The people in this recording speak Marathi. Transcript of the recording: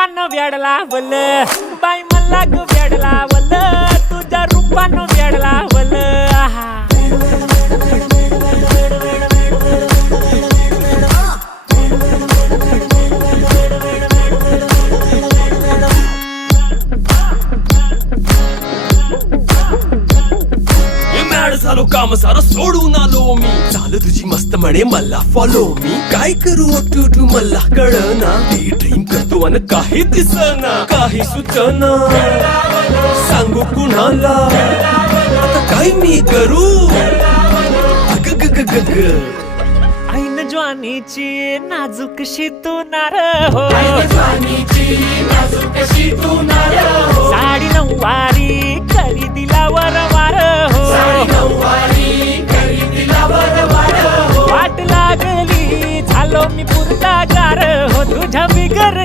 रूपानं वेड लावल बाई मला ग वेड लावल तुझ्या रूपानं वेड लावल झालो काम सारा सोडून आलो मी चाल तुझी मस्त म्हणे मला फॉलो मी काय करू टू मला कळना ती ड्रीम करतो आणि काही दिसना काही सुचना सांगू कुणाला आता काय मी करू ऐन ज्वानीची नाजूकशी तू नार हो साडी नऊवारी करी दिला वरवार हो वाट लागली झालो मी पुरता गार हो तुझ्या बिगर